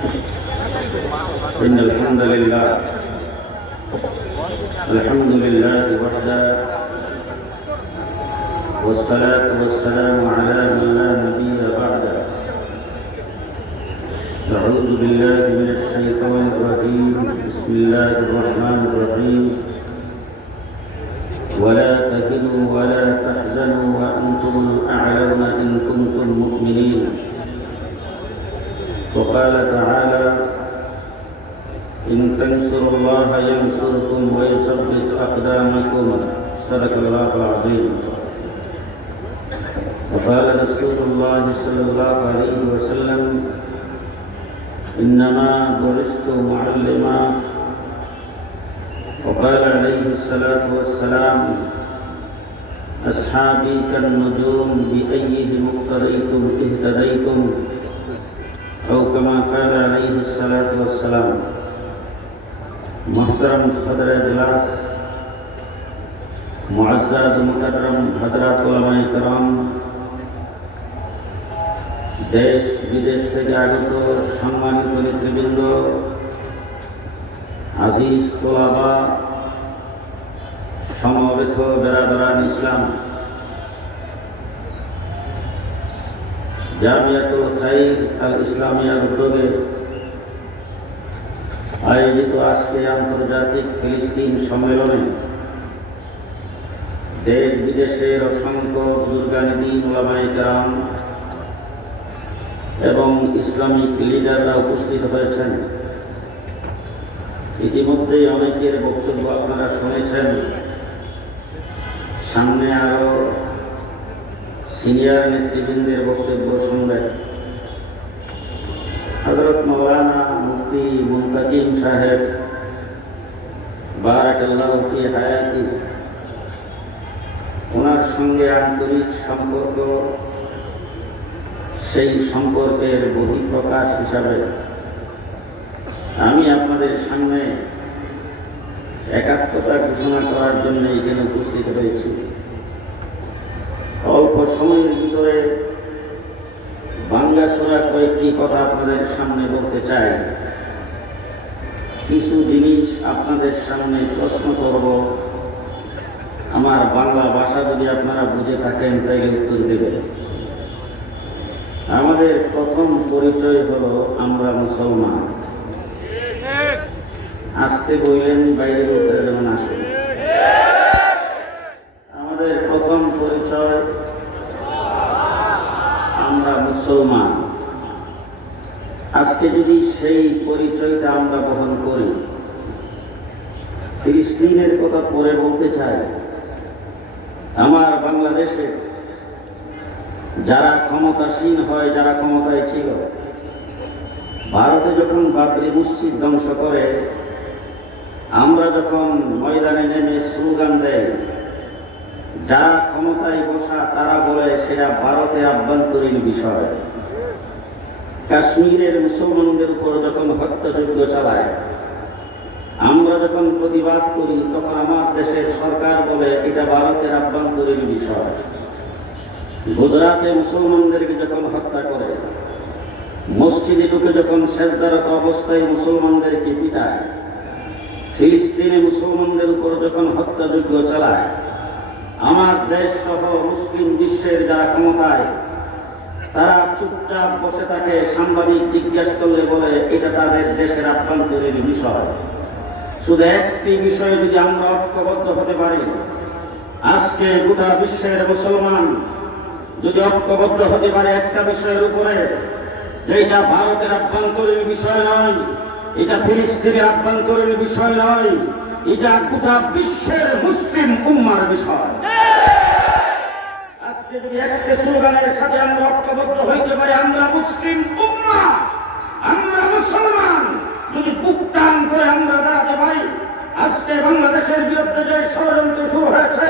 إن الحمد لله الحمد لله وحده والصلاة والسلام على من لا نبي بعده. أعوذ بالله من الشيطان الرجيم بسم الله الرحمن الرحيم. ولا تهنوا ولا تحزنوا وأنتم الأعلون إن كنتم مؤمنين. وقال تعالى إن تنصروا الله ينصركم ويثبت أقدامكم. صدق الله العظيم. وقال رسول الله صلى الله عليه وسلم إنما بعثت معلما. وقال عليه الصلاة والسلام أصحابي كالنجوم بأيهم اقتديتم إهتديتم. أو كما قال عليه الصلاة والسلام محترم صدر اجلاس معزز مكرم حضرات علماء کرام দেশ বিদেশ থেকে আগত সম্মানিত নেতৃবৃন্দ আজিজ তোলাবা সমবেত বেড়াবেড়ান ইসলাম জামিয়াতুল খাইর আল ইসলামিয়ার উদ্যোগে আয়োজিত আজকে আন্তর্জাতিক ফিলিস্তিন সম্মেলনে দেশ বিদেশের অসংখ্য দুর্গানিধি মোলামাই কারাম এবং ইসলামিক লিডাররা উপস্থিত হয়েছেন। ইতিমধ্যে অনেকের বক্তব্য আপনারা শুনেছেন। সামনে আরও সিনিয়র নেতৃবৃন্দের বক্তব্য শুনবেন। হজরত মৌলানা মুফতি মুমতাকিম সাহেব, বারাকাল্লাহ কি হায়াতি। ওনার সঙ্গে আন্তরিক সম্পর্ক, সেই সম্পর্কের বহিঃপ্রকাশ হিসাবে আমি আপনাদের সামনে একাত্মতা ঘোষণা করার জন্য এখানে উপস্থিত হয়েছি। সময়ের ভিতরে বাংলা বাংলাসোরা কয়েকটি কথা আপনাদের সামনে বলতে চাই। কিছু জিনিস আপনাদের সামনে প্রশ্ন করব। আমার বাংলা ভাষা যদি আপনারা বুঝে থাকেন, তাইলে উত্তর দেবেন। আমাদের প্রথম পরিচয় হলো আমরা মুসলমান। আসতে বললেন উত্তরে যেমন আসে আমাদের প্রথম পরিচয় আমরা মুসলমান। আজকে যদি সেই পরিচয়টা আমরা বহন করি, ফিলিস্তিনের কথা পরে বলতে চাই, আমার বাংলাদেশে যারা ক্ষমতাসীন হয়, যারা ক্ষমতায় ছিল, ভারতে যখন বাবরি মসজিদ ধ্বংস করে, আমরা যখন ময়দানে নেমে স্লোগান দেয় যারা ক্ষমতায় বসা, তারা বলে সেটা ভারতের আভ্যন্তরীণ বিষয়। কাশ্মীরের মুসলমানদের উপর যখন হত্যাযজ্ঞ চালায়, আমরা যখন প্রতিবাদ করি, তখন আমার দেশের সরকার বলে এটা ভারতের আভ্যন্তরীণ বিষয়। গুজরাটে মুসলমানদেরকে যখন হত্যা করে, মসজিদে ঢুকে যখন শেষদারত অবস্থায় মুসলমানদেরকে পিটায়, ফিলিস্তিনে মুসলমানদের উপর যখন হত্যাযজ্ঞ চালায় আমার দেশ সহ মুসলিম বিশ্বের যারা ক্ষমতায়, তারা চুপচাপ বসে থাকে, সাংবাদিক জিজ্ঞাসা করলে বলে, এটা তাদের দেশের আভ্যন্তরীণ বিষয়। শুধু একটি বিষয়ে যদি আমরা ঐক্যবদ্ধ হতে পারি, আজকে গোটা বিশ্বের মুসলমান যদি ঐক্যবদ্ধ হতে পারে একটা বিষয়ের উপরে যে এটা ভারতের আভ্যন্তরীণ বিষয় নয়, এটা ফিলিস্তিনের আভ্যন্তরীণ বিষয় নয় এটা গোটা বিশ্বের মুসলিম উম্মার বিষয়। আজকে যদি একটা স্লোগানের সাথে আমরা ঐক্যবদ্ধ হইতে পারি, আমরা মুসলিম উম্মা, আমরা মুসলমান। যদি বুক করে আমরা দাঁড়াতে পারি, আজকে বাংলাদেশের বিরুদ্ধে যে ষড়যন্ত্র শুরু হয়েছে,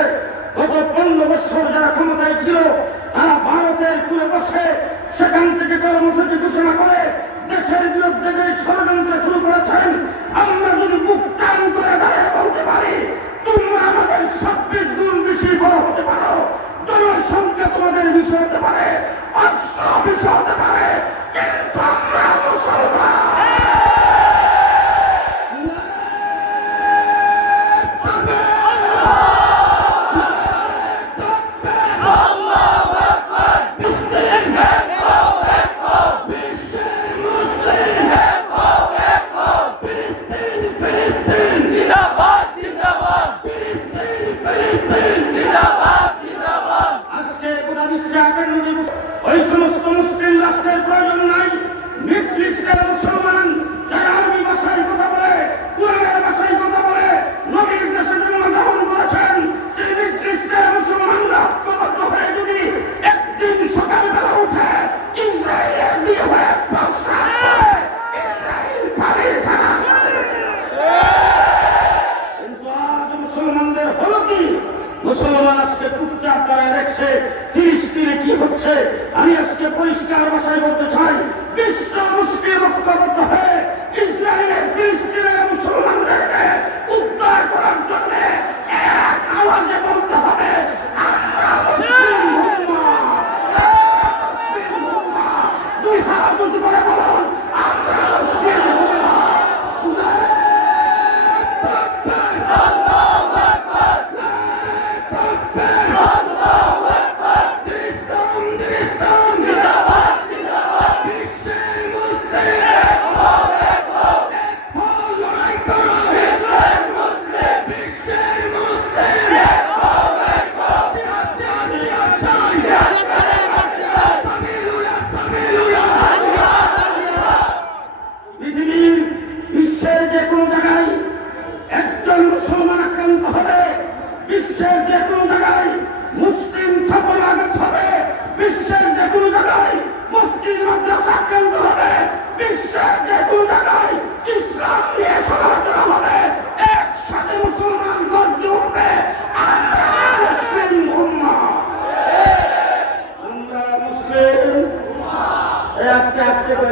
গত পনেরো বছর যারা ক্ষমতায় ছিল, তারা ভারতের কুলে বসে সেখান থেকে কর্মসূচি ঘোষণা করে দেশের বিরুদ্ধে যে ষড়যন্ত্র শুরু করেছেন আমরা যদি বুক টান করে দাঁড়িয়ে বলতে পারি তোমরা আমাদের ছাব্বিশ গুণ বেশি বড় হতে পারো জনসংখ্যা তোমাদের বিষয় হতে পারে অস্ত্র বিষয় হতে পারে কিন্তু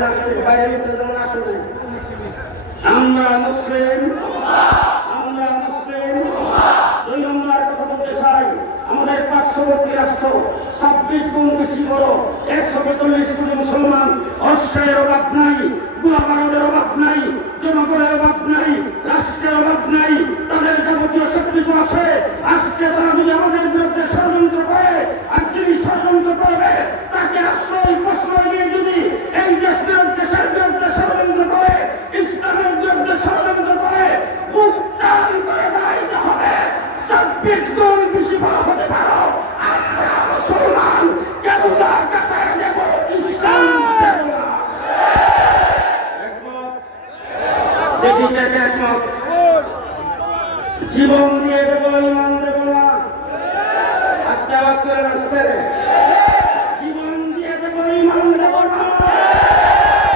আসলে বাইরে আমরা মুসলিম আমরা মুসলিম, দুই নম্বর কথা বলতে চাই, আমাদের পার্শ্ববর্তী রাষ্ট্র ছাব্বিশ গুণ বেশি বড়, একশো পঁয়তাল্লিশ কোটি মুসলমান অশ্রয়ের অভাব নাই গোলাবারদের অভাব নাই, জনগণের অভাব নাই, রাষ্ট্রের অভাব নাই, তাদের যাবতীয় সবকিছু আছে আজকে তারা যদি আমাদের বিরুদ্ধে ষড়যন্ত্র করে আর যিনি ষড়যন্ত্র করবে তাকে আশ্রয় প্রশ্রয় দিয়ে যদি এই দেশের দেশের বিরুদ্ধে ষড়যন্ত্র করে ইসলামের বিরুদ্ধে ষড়যন্ত্র করে মুখ টান করে দাঁড়াইতে হবে ছাব্বিশ গুণ বেশি বড় হতে পারো আমরা মুসলমান কেন তার কাতারে দেব ইসলাম দেব না একমত? দেখি কে কে একমত জীবন দিয়ে দেব ইমান দেব না আস্তে আওয়াজ করে আস্তে জীবন দিয়ে দেব ইমান দেব না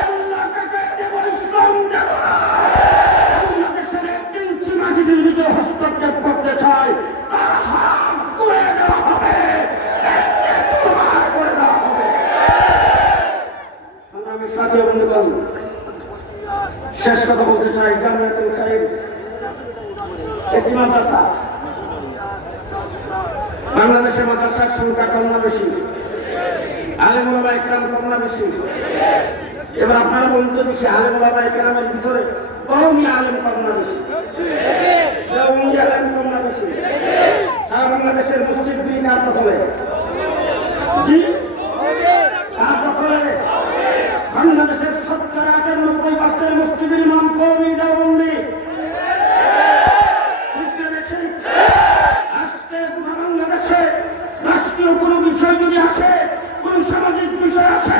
আল্লাহকে দেব ইসলাম দেব না বাংলাদেশের একদিন সীমাটির ভিতরে হস্তক্ষেপ করতে চায় তার হাত করে দেওয়া হবে একে চুরমার করে দেওয়া হবে আমি সাথে বন্ধুগণ শেষ কথা বলতে চাই জামিয়াতুল সাহেব একটি মাদ্রাসা বাংলাদেশের মাদ্রাসার সংখ্যা কম না বেশি। আলেমুলামা একরাম কম বেশি? এবার আপনারা বলুন তো দেখি আলেমুলামা একরামের ভিতরে কমই আলেম কম বেশি? বাংলাদেশের মসজিদ দুই কার প্রথমে? বাংলাদেশের সত্তর আটানব্বই পার্সেন্ট মসজিদের ইমাম কৌমি দেওবন্দি বাংলাদেশে আজকে গোটা বাংলাদেশে রাষ্ট্রীয় কোনো বিষয় যদি আসে কোন সামাজিক বিষয় আছে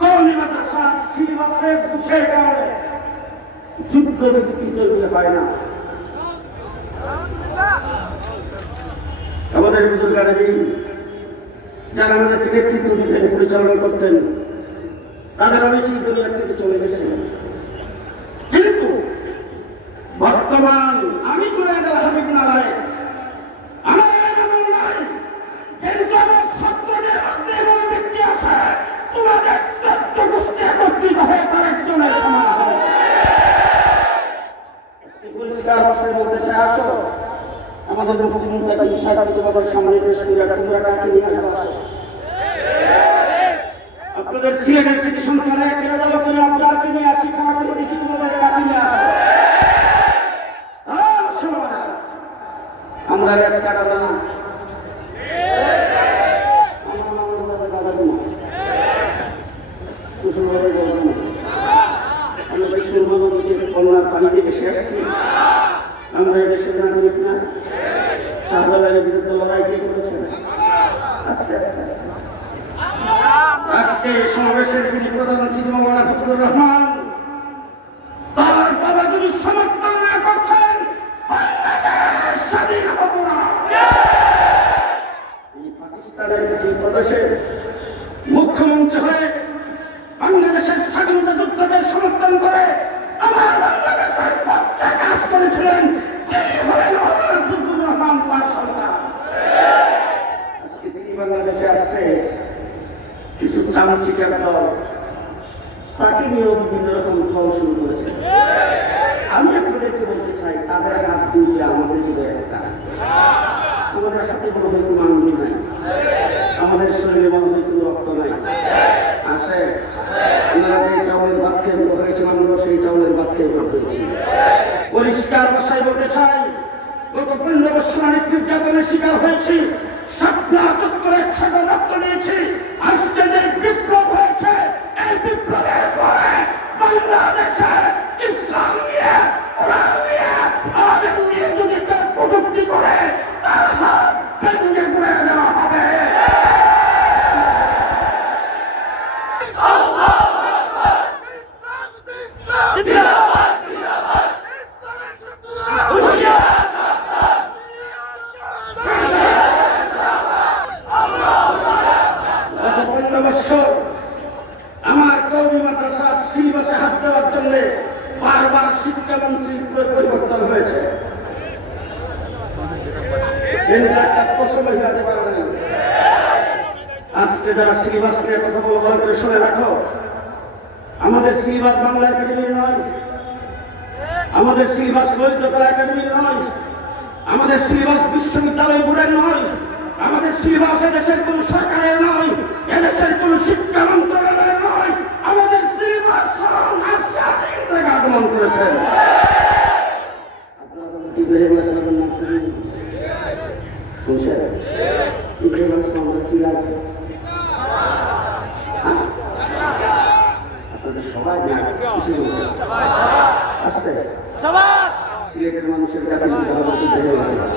কৌমি মাদ্রাসা সিলেবাসের দোষের কারণে ব্যক্তি তৈরি হয় না। আমাদের বুজুর্গারা যারা আমাদেরকে নেতৃত্ব দিতেন, পরিচালনা করতেন, তাদের অনেকেই দুনিয়ার থেকে চলে গেছেন। কিন্তু বর্তমান আমি চলে গেলাম হাবিব নারায়। আমার মধ্যে ব্যক্তি আছে তোমাদের চোদ্দ গোষ্ঠী একত্রিত হয়ে তার একজনের সমান আজকে পরিষ্কার বলতে করি। আপনাদের সিলেটের কিছু সন্তান এক কিনে যাব কিনে আপনার নিয়ে আসি খাওয়া করে দেখি তোমাদের কাকে নিয়ে আসো আহ, মুসলমানেরা, আমরা গ্যাস কাটাবো না আমার নাম হলো দাদা দিমা। শ্বশুরবাড়ি বলছে না। আমি বৈষ্ণব নদীতে কমলার পানিতে বেশি আসছি আমরা এদেশের নাগরিক না শাহজালালের বিরুদ্ধে লড়াই কে করেছেন আস্তে আস্তে আস্তে আজকে সমাবেশের যিনি প্রধান অতিথি জিয়াউর রহমান তার বাবা যদি সমর্থন না করতেন বাংলাদেশ স্বাধীন হতো না এই পাকিস্তানের যে প্রদেশের মুখ্যমন্ত্রী হয়ে বাংলাদেশের স্বাধীনতা যুদ্ধদের সমর্থন করে আমার বাংলাদেশের পক্ষে কাজ করেছিলেন তিনি হলেন হজরতুর রহমান পাক সরকার আজকে তিনি বাংলাদেশে আসছে কিছু চামচিকের দল তাকে নিয়েও বিভিন্ন রকম ফল শুরু করেছে আমি আপনাদেরকে বলতে চাই তাদের হাত দুইটা আমাদের দিকে একটা আমাদের সাথে কোনো হয়তো মানবি নাই আমাদের শরীরে মনে হয় কোনো রক্ত নাই আছে আপনারা যে চাউলের ভাত খেয়ে বড় হয়েছেন আমরা সেই চাউলের ভাত খেয়ে বড় হয়েছি পরিষ্কার ভাষায় বলতে চাই, গত পনেরো বছর অনেক নির্যাতনের শিকার হয়েছি সাতলা চত্বরে ছাগল রক্ত নিয়েছি, আজকে যে বিপ্লব হয়েছে, এই বিপ্লবের পরে বাংলাদেশে, ইসলাম নিয়ে, কোরআন নিয়ে নিয়ে যদি কেউ করে, তার হাত ভেঙে দেওয়া হবে পনেরো বছর আমার কৌমি মাদ্রাসা সিলেবাসে হাত দেওয়ার জন্য বারবার শিক্ষামন্ত্রী পরিবর্তন হয়েছে কিন্তু একটা প্রশ্ন মেটাতে পারে না। আজকে যারা সিলেবাস নিয়ে কথা বলো ভালো করে শুনে রাখো। আমাদের সিলেবাস বাংলা একাডেমির নয়। আমাদের সিলেবাস ললিতকলা একাডেমির নয়। আমাদের সিলেবাস বিশ্ববিদ্যালয় বোর্ডের নয়। আমাদের সিলেবাস এদেশের কোন সরকারের নয়। এদেশের কোন শিক্ষা মন্ত্রণালয়ের নয়। আমাদের সিলেবাস থেকে আগমন করেছেন আপনারা যখন ইব্রাহিম আসলামের নাম শুনলেন, শুনছেন ইব্রাহিম আসলামের কি লাগবে? হ্যাঁ? আপনাদের সবাই না কিছু আসতে। সিলেটের মানুষের জাতি ইব্রাহিম আসলাম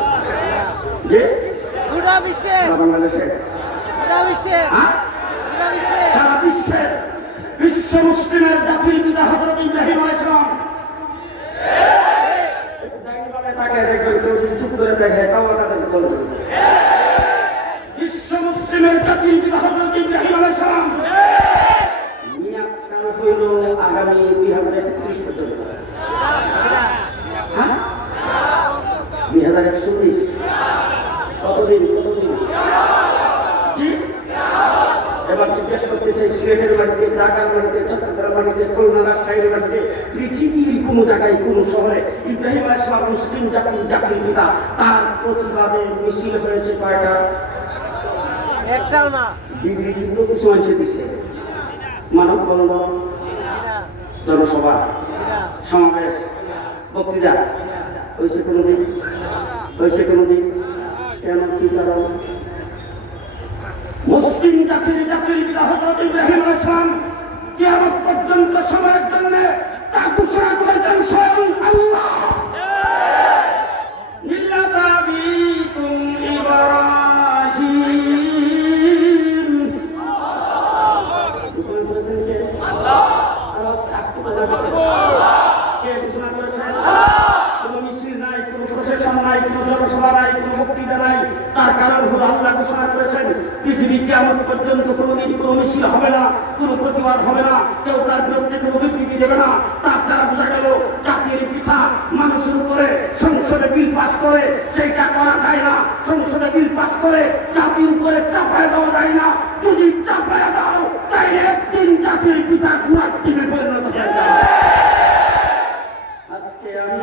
যে গোটা বিশ্বে! বাংলাদেশে? গোটা বিশ্বে! হ্যাঁ? গোটা বিশ্বে! সারা বিশ্বে! বিশ্ব মুসলিমের জাতির পিতা হজরত ইব্রাহিম আলাইহিসসালাম তাকে দেখবেন কেউ চুপ করে দেখে তাও তাদের বলবে বিশ্ব মুসলিমের পিতা হজরত আগামী দুই হাজার একত্রিশ পর্যন্ত হ্যাঁ? দুই হাজার একচল্লিশ কতদিন কতদিন জি এবার জিজ্ঞাসা করতে চাই সিলেটের মাটিতে ঢাকার মাটিতে চট্টগ্রাম মাটিতে খুলনা রাজশাহীর মাটিতে পৃথিবীর কোনো জায়গায় কোনো শহরে ইব্রাহিম আলাইসলাম মুসলিম জাতি জাতির পিতা তার প্রতিবাদে মিছিল হয়েছে কয়টা? একটাও না। বিবৃতি কিছু মানুষে দিচ্ছে মানব বন্ধন এটা জনসভা সমাবেশ বক্তৃতা হয়েছে কোনোদিন হয়েছে কোনোদিন কেন কি কারণ? মুসলিম জাতির জাতির হজরত ইব্রাহিম ইসলাম কিয়ামত পর্যন্ত সময়ের জন্য তা ঘোষণা করেছেন স্বয়ং আল্লাহ। কোনো মিছিল নাই, কোনো প্রশাসন নাই, কোনো জনসভা নাই, কোনো বক্তৃতা নাই। তার কারণ হলো আল্লাহ ঘোষণা করেছেন, পৃথিবী কেমন পর্যন্ত কোনোদিন কোনো মিছিল হবে না, কোনো প্রতিবাদ হবে না, কেউ তার বিরুদ্ধে কোনো বিবৃতি দেবে না। তার দ্বারা বোঝা গেল, জাতির পিঠা মানুষের উপরে সংসদে বিল পাস করে, সেইটা করা যায় না। সংসদে বিল পাস করে জাতির উপরে চাপায় দেওয়া যায় না। যদি চাপায় দাও, তাইলে একদিন জাতির পিতা ঘোড়ার টিমে পরিণত হয়ে যাবে। আজকে আমি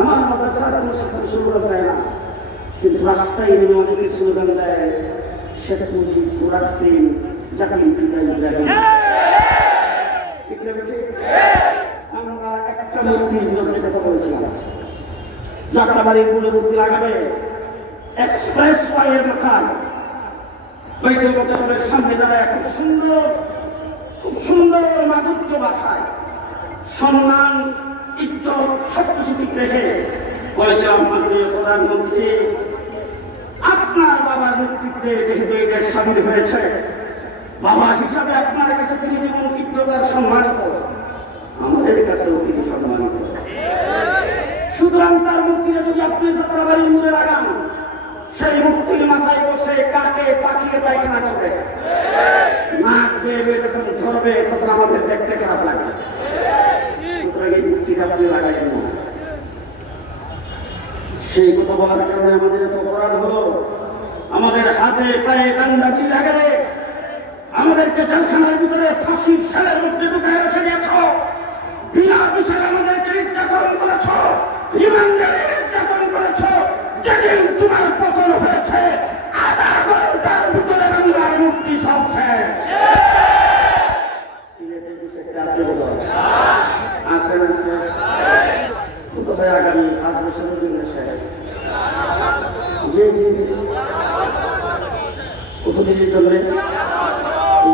আমার মাদ্রাসার কোনো ছাত্র স্লোগান দেয় না। কিন্তু রাস্তায় নেমে অনেকে স্লোগান দেয় সেটা ট্রেন জাকালি পিতাই দেখেন ঠিক আমরা একটা মূর্তির বিরুদ্ধে কথা বলেছিলাম। যাত্রাবাড়ির মূল্যবর্তী লাগাবে এক্সপ্রেস ওয়াইয়ের মাথায়। বৈঠক মোকামের সামনে দাঁড়ায় খুব সুন্দর খুব সুন্দর মাধুর্য সম্মান ইজ্জত সব কিছু ঠিক রেখে বলেছিলাম মাননীয় প্রধানমন্ত্রী। আপনার বাবার নেতৃত্বে যেহেতু এই দেশ হয়েছে। বাবা হিসাবে আপনার কাছে তিনি যেমন মুক্তি সম্মানিত সুতরাং তার মুক্তিটা যদি আপনি যাত্রাবাড়ির মুড়ে লাগান, সেই মুক্তির মাথায় বসে কাকে পাখিয়ে পায়খানা করবে? নাচ বেয়ে বেয়ে যখন ধরবে তখন আমাদের দেখতে খারাপ লাগবে সুতরাং এই মুক্তিটা আপনি লাগাইন সেই কথা বলার কারণে আমাদের এত অপরাধ হলো। আমাদের হাতে পায়ে কান্দাটি লাগে আমাদেরকে জেলখানার ভিতরে ফাঁসির ছেলের মধ্যে ঢুকায় রেখে দিয়েছ। বিনা বিষয়ে আমাদেরকে নির্যাতন করেছ। ইমানদারি নির্যাতন করেছ। যেদিন তোমার পতন হয়েছে, আধা ঘণ্টার ভিতরে বাংলার মুক্তি সব শেষ। আগামী পাঁচ বছরের জন্য শেষ জি জি জি। কতদিনের জন্য এই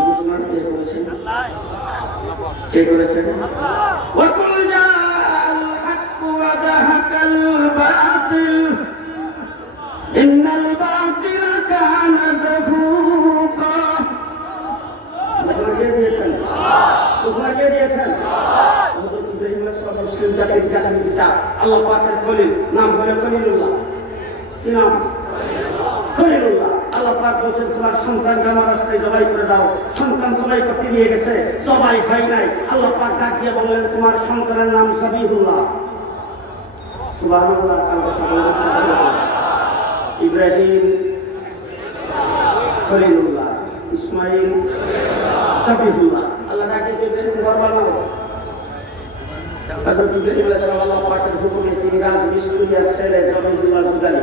ঘোষণা কে করেছেন কে করেছেন وَقُلْ جَاءَ الْحَقُّ وَزَهَقَ الْبَاطِلُ إِنَّ الْبَاطِلَ كَانَ زَهُوقًا ঘোষণা কে দিয়েছেন ঘোষণা কে দিয়েছেন হযরত ইব্রাহিম আলাইহিস সালাম মুসলিম জাতির জাতির পিতা আল্লাহ পাকের খলিল নাম হলো খলিলুল্লাহ কি নাম খলিলুল্লাহ আল্লাহ পাক বলছেন, তোমার সন্তানকে আমার রাস্তায় জবাই করে দাও। সন্তান জবাই করতে নিয়ে গেছে, জবাই হয় নাই। আল্লাহ পাক ডাক দিয়ে বললেন, তোমার সন্তানের নাম সাবিহুল্লাহ। সুবহানাল্লাহ। ইব্রাহিম খলিলুল্লাহ, ইসমাইল সাবিহুল্লাহ। আল্লাহ ডাক ইব্রাহিম ঘর বানাবো হযরত ইব্রাহিম আলাইহিস সালাম আল্লাহ পাকের হুকুমে তিনি রাজ আর ছেলে জমিদুল্লাহ জুদানি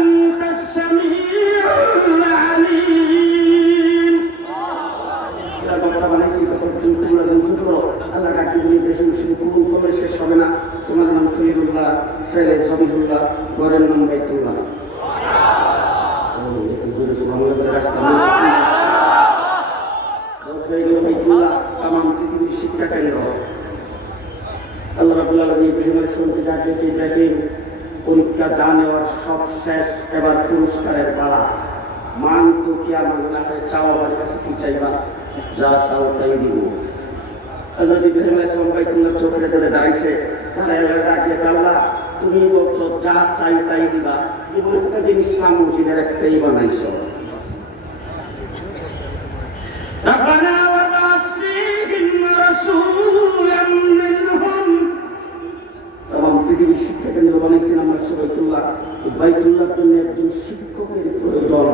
বাইতুল্লাহর জন্য একজন শিক্ষকের প্রয়োজন।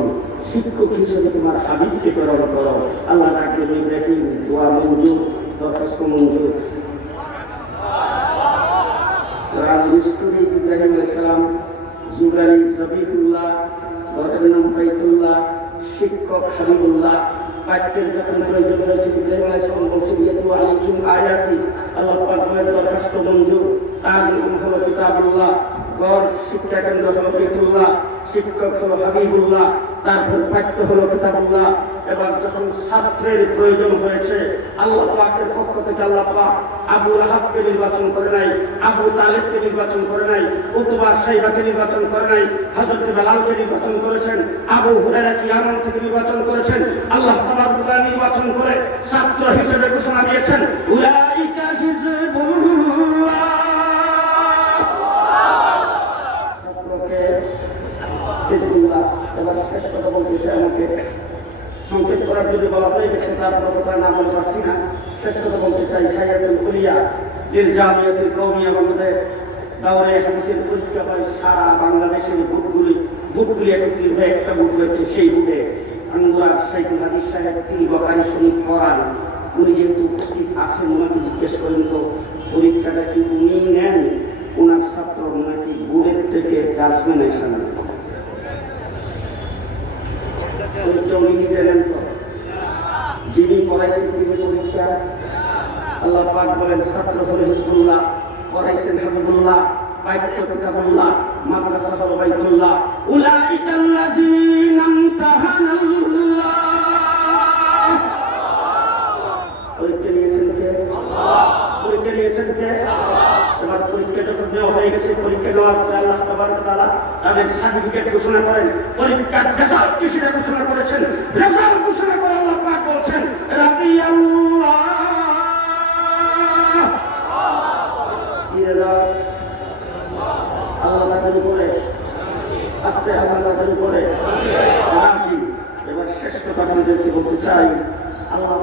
শিক্ষক হিসেবে তোমার হাবিবকে প্রেরণ করো। আল্লাহ ডাকবে ইব্রাহিম, দোয়া মঞ্জুর, দরখাস্ত মঞ্জুর। রাজমিস্ত্রি ইব্রাহিম আলাইসালাম জুগারি জবিহুল্লাহ, ঘরের নাম বাইতুল্লাহ, শিক্ষক হাবিবুল্লাহ বাক্যের যখন প্রয়োজন রয়েছে ইব্রাহিম আলাইসালাম বলছে বিয়াতু আলাইহিম আয়াতি। আল্লাহ পাক বলেন, দরখাস্ত মঞ্জুর। তার নাম হলো কিতাবুল্লাহ। গড় শিক্ষা কেন্দ্র হলো বেতুল্লাহ শিক্ষক হলো হাবিবুল্লাহ তারপর পাঠ্য হলো কিতাবুল্লাহ। এবার যখন ছাত্রের প্রয়োজন হয়েছে, আল্লাহ পাকের পক্ষ থেকে আল্লাহ পাক আবু রাহাবকে নির্বাচন করে নাই, আবু তালেবকে নির্বাচন করে নাই, উতবা সাইবাকে নির্বাচন করে নাই, হযরত বেলালকে নির্বাচন করেছেন, আবু হুরায়রা কিয়ামন থেকে নির্বাচন করেছেন, আল্লাহ তাআলা নির্বাচন করে ছাত্র হিসেবে ঘোষণা দিয়েছেন, উলাইকা বলতেছে সংক্ষেপ করার যদি বলা হয়ে গেছে তারপর কথা না বলে পারছি না। শেষ কথা বলতে চাই, হায়াতুল কুলিয়া লিল জামিয়াতুল কওমিয়া বাংলাদেশ দাওরে হাদিসের পরীক্ষা হয় সারা বাংলাদেশের বুটগুলি বুটগুলি একত্রিত হয়ে একটা বুট রয়েছে, সেই বুটে আঙ্গুরার শাইখুল হাদিস সাহেব, তিনি বখারি শরীফ পড়ান। উনি যেহেতু উপস্থিত আছেন, ওনাকে জিজ্ঞেস করেন তো, পরীক্ষাটা কি উনি নেন? ওনার ছাত্র নাকি বোর্ডের থেকে জাজমেন্ট এসে নেন পরীক্ষা উনি নেন তো যিনি পড়াইছেন তিনি পরীক্ষা। আল্লাহ পাক বলেন, ছাত্র হলে হিজবুল্লাহ পড়াইছেন হাবিবুল্লাহ পাইত্য কিতাবুল্লাহ, মাদ্রাসা হলো বাইতুল্লাহ। উলাইকাল্লাযীনা ইমতাহানাল্লাহ পরীক্ষা নিয়েছেন কে? পরীক্ষা নিয়েছেন কে? এবার পরীক্ষা যখন আল্লাহ তাদের সার্টিফিকেট ঘোষণা করেন। পরীক্ষার রেজাল্ট কি সেটা ঘোষণা করেছেন? রেজাল্ট ঘোষণা করে আল্লাহ পাক বলছেন আল্লাহ আল্লাহ আল্লাহ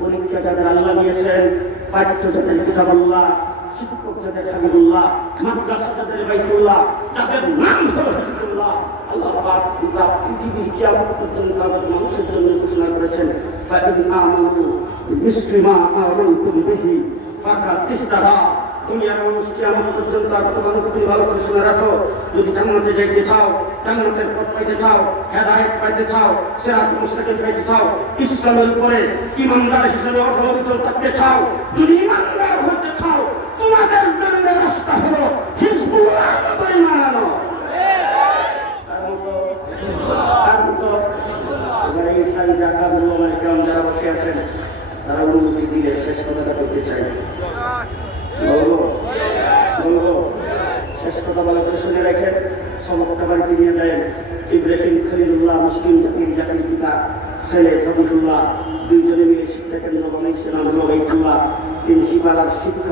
পরীক্ষা যাদের আল্লাহ নিয়েছেন পাঠ্য যাদের কিতাবুল্লাহ শিক্ষক যাদের হাবিবুল্লাহ, মাদ্রাসা যাদের বাইতুল্লাহ যাদের নাম হলো হাবিবুল্লাহ। আল্লাহ পাক গোটা পৃথিবীর কিয়ামত পর্যন্ত আমাদের মানুষের জন্য ঘোষণা করেছেন, ফাইন আমানু বিসলিমা আমানতুম বিহি ফাকা তিহতারা দুনিয়ার মানুষ কিয়ামত পর্যন্ত আগত মানুষ তুমি ভালো করে শুনে রাখো, যদি জান্নাতে যাইতে চাও, জান্নাতের পথ পাইতে চাও, হেদায়েত পাইতে চাও, সিরাত মুস্তাকিম পাইতে চাও, ইসলামের উপরে ইমানদার হিসেবে অটল অবিচল থাকতে চাও, যদি ইমানদার হতে চাও তোমাদের জন্য রাস্তা হলো হিজবুল্লাহ মতো ইমান আনো তার মতো তার মতো এবার এই সারি জাকা বললাম একরাম যারা বসে আছেন তারা অনুমতি দিলে শেষ কথাটা বলতে চাই বলব বলব শেষ কথা বলা করে শুনে রাখেন সমস্ত বাড়িতে নিয়ে যায় ইব্রাহিম খলিলুল্লাহ মুসলিম জাতির জাতির পিতা ছেলে সবিহুল্লাহ দুইজনে মিলে শিক্ষা কেন্দ্র বানাইছিলাম হলো বাইতুল্লাহ প্রিন্সিপাল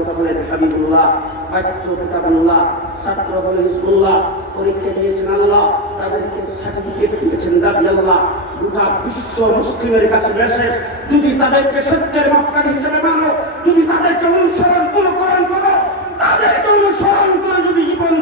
আর বলেন হাবিবুল্লাহ, পাঠ্য কিতাবুল্লাহ, ছাত্র হলেন হিজবুল্লাহ পরীক্ষা দিয়েছেন আল্লাহ, তাদেরকে সার্টিফিকেট দিয়েছেন দাবি আল্লাহ। গোটা বিশ্ব মুসলিমের কাছে রয়েছে যদি তাদেরকে সত্যের মাপকাঠি হিসেবে মানো, যদি তাদেরকে অনুসরণ অনুকরণ করো, তাদেরকে অনুসরণ করে যদি জীবন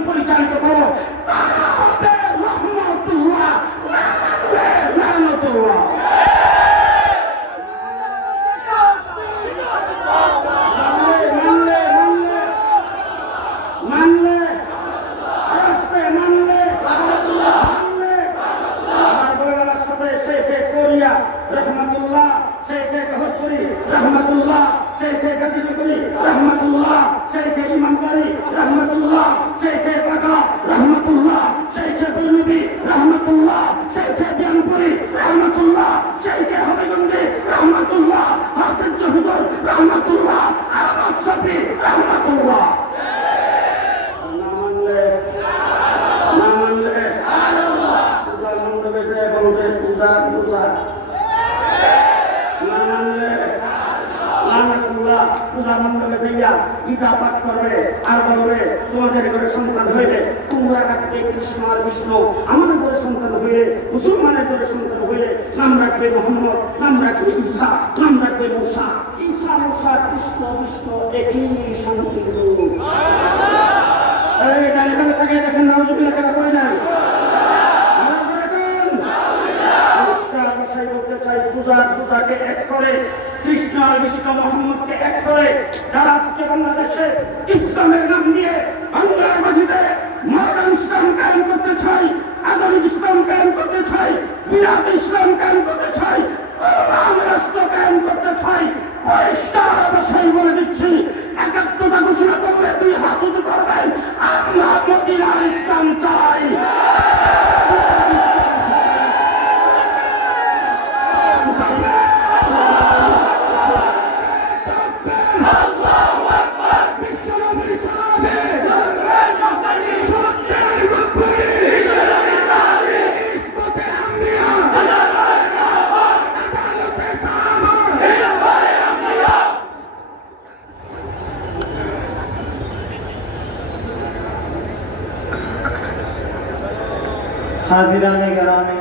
গীতা পাঠ করবে, আর বলবে, তোমাদের ঘরে সন্তান হইলে তোমরা রাখবে কৃষ্ণ আর বিষ্ণু। আমাদের ঘরে সন্তান হইলে, মুসলমানের ঘরে সন্তান হইলে নাম রাখবে মোহাম্মদ, নাম রাখবে ঈসা, নাম রাখবে মুসা। ঈসা, মুসা, কৃষ্ণ, বিষ্ণু একই সংকীর্ণ এক করে কৃষ্ণ আর বিষ্ণু মোহাম্মদকে এক করে যারা আজকে বাংলাদেশে ইসলামের নাম দিয়ে বাংলার মাঝিতে মডার্ন ইসলাম কায়েম করতে চাই আধুনিক ইসলাম কায়েম করতে চাই বিরাট ইসলাম কায়েম করতে চাই, কোরআন রাষ্ট্র কায়েম করতে চাই, পরিষ্কার ভাষায় বলে দিচ্ছি একাত্মতা ঘোষণা করলে দুই হাত উঁচু করবেন। আমরা মদিনার ইসলাম চাই। হাজিরানে গ্রামে